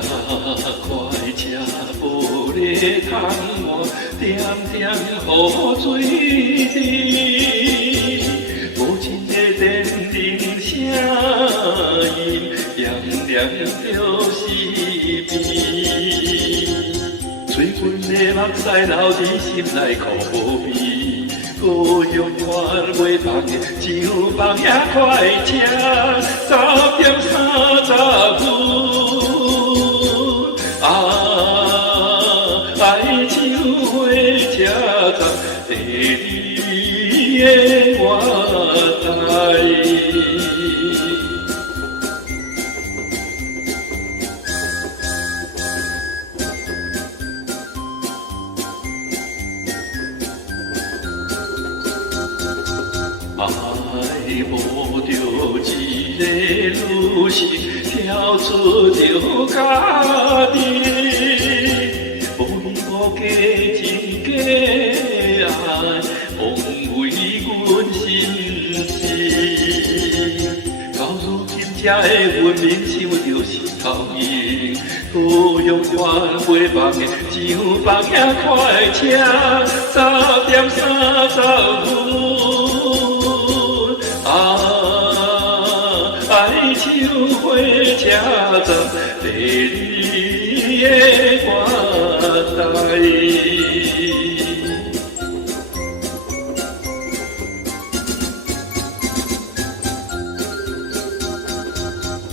快车无咧窗外，点点雨水滴。无情的电铃声音，凉凉就是悲。吹阮的目屎流伫心内苦味，故乡看袂放的，像放遐快车10:30。爱像火车站，第你的我知。爱无着一个女性，跳出着家己，无依无靠真假爱，枉为阮心事。到如今才会文明，想着是头影，故乡看袂放的，像放遐快车10:30。爱像火车站，第你的我知。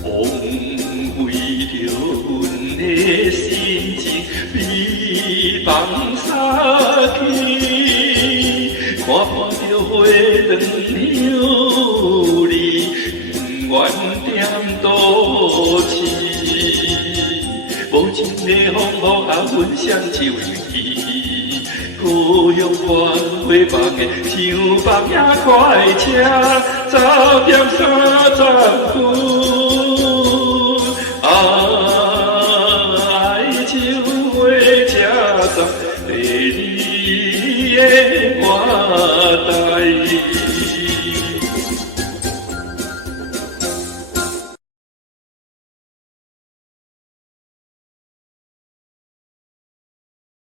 枉费着阮的心情被放撒去，看破着花灯流离。愿点多情，无情的风雨啊，阮双手依。故乡看袂放的，像放遐快车10:30。爱像火车站，第你的我知。